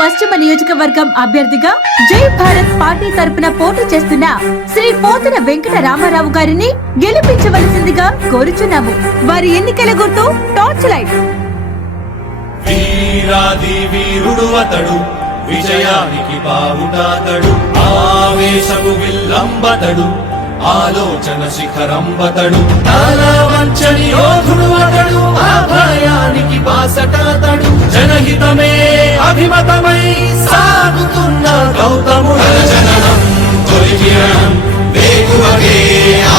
పశ్చిమ నియోజకవర్గం అభ్యర్థిగా జై భారత్ పార్టీ తరపున పోటీ చేస్తున్న శ్రీ పోతన వెంకట రామారావు గారిని గెలిపించవలసిందిగా కోరుచున్నాము. వారి ఎన్నికల గుర్తు టార్చ్ లైట్. వీరాది వీరుడు అతడు, విజయానికి బావుటాతడు, ఆవేశపు విల్లంబతడు, ఆలోచన శిఖరంబతడు, వంచని యోధుడు అతడు, అభయానికి బాసటాతడు, జనహితమే అభిమతమై సాగుతున్న గౌతముడు. జననం తొలి కిరణం వేకువగే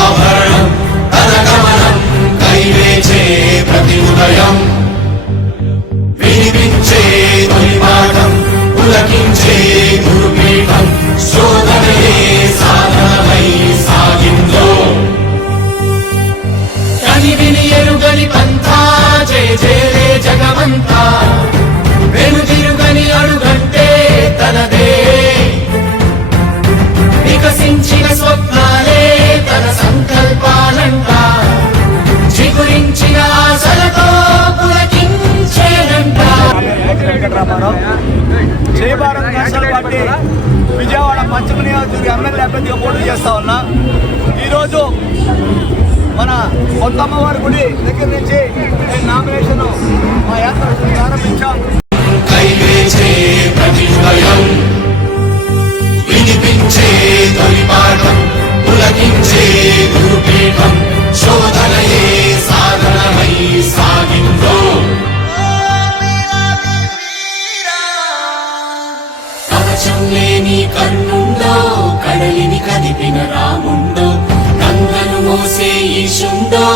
ఆభరణం, తన గమనం కైవేచే ప్రతి ఉదయం, వినిపించే తొలి పాఠం పులకించే గురుపీఠం, శోధనయే సాధనమై సాగిందో. కని విని ఎరుగని పంథా జయ జయలే జగమంతా, వెనుదిరుగని అడుగంటే తనదే, వికసించిన స్వప్నాలే తన సంకల్పాలంట, చిగురించిన ఆశలతో పులకించేనంట. వెంకటరామారావు జై భారత్ నేషనల్ పార్టీ విజయవాడ పశ్చిమ నియోజకవర్గ ఎమ్మెల్యే అభ్యర్థిగా పోటీ చేస్తా ఉన్నా. ఈరోజు మన కొత్తమ్మవారి గుడి దగ్గర నుంచి నేను నామినేషన్ మా యాత్ర ప్రారంభించాం. వినిపించే తొలి పాఠం పులకించే గురుపీఠం, శోధనయే సాధనమై సాగిందో. కవచం లేని కన్నుండో, కడలిని కదిపిన రాముండో, గంగను మోసే ఈశుండో,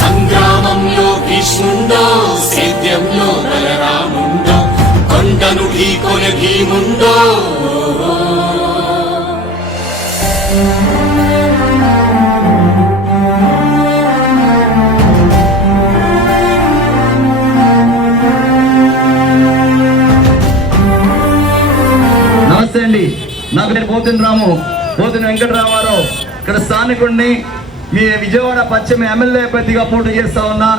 సంగ్రామంలో భీష్ముండో, సేద్యంలో బలరాముండో, కొండను ఢీకొనే భీముండో. నమస్తే అండి, నాకు నేను పోతున్న వెంకటరామారావు, ఇక్కడ స్థానికుడిని. మీ విజయవాడ పశ్చిమ ఎమ్మెల్యే అభ్యర్థిగా పోటీ చేస్తా ఉన్నా.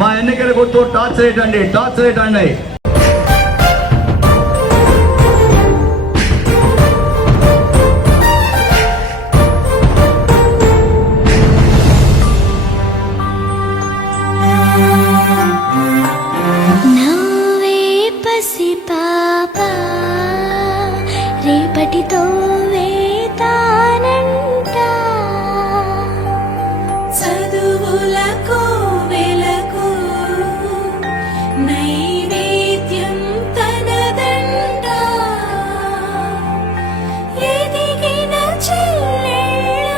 మా ఎన్నికల గుర్తు టార్చ్ లైట్ అండి, టార్చ్ లైట్ అండి. రేపటితో వేతానంట, చదువులకు వెలకు నైవేద్యం తనదంట, ఎదిగిన చెల్లెళ్ళ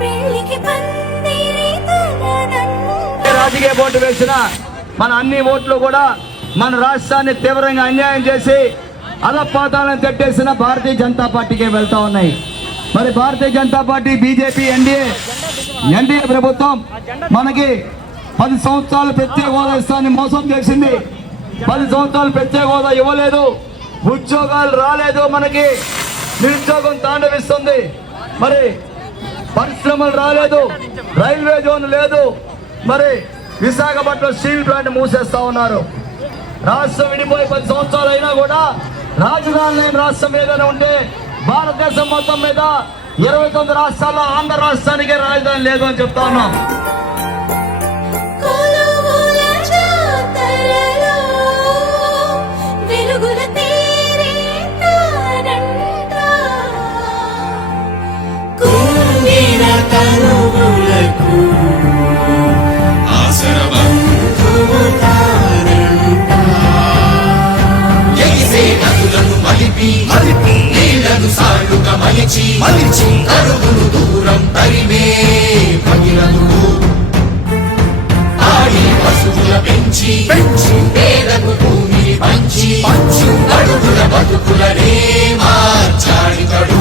పెళ్లికి పందిరి తనదంట. రాజకీయ ఓటు వేసిన మన అన్ని ఓట్లు కూడా మన రాష్ట్రాన్ని తీవ్రంగా అన్యాయం చేసి అధపాతాలను తట్టేసిన భారతీయ జనతా పార్టీకి వెళ్తా ఉన్నాయి. మరి Bharatiya Janata party, BJP, NDA ప్రభుత్వం మనకి 10 సంవత్సరాలు ప్రత్యేక హోదా ఇస్తాన్ని మోసం చేసింది. 10 సంవత్సరాలు ప్రత్యేక హోదా ఇవ్వలేదు, ఉద్యోగాలు రాలేదు, మనకి నిరుద్యోగం తాండవిస్తుంది. మరి పరిశ్రమలు రాలేదు, రైల్వే జోన్ లేదు, మరి విశాఖపట్నం స్టీల్ ప్లాంట్ మూసేస్తా ఉన్నారు. రాష్ట్రం విడిపోయి 10 సంవత్సరాలు అయినా కూడా రాజధాని లేని రాష్ట్రం ఏదైనా ఉంటే భారతదేశం మొత్తం మీద 29 రాష్ట్రాల్లో ఆంధ్ర రాష్ట్రానికే రాజధాని లేదు అని చెప్తా ఉన్నాం. మలిచి అరుగులు దూరం తరిమే భగీరథుడు, ఆడి పశువుల పెంచి పేదకు భూమిని పంచి అడుగుల బతుకులనే మార్చాడితడు.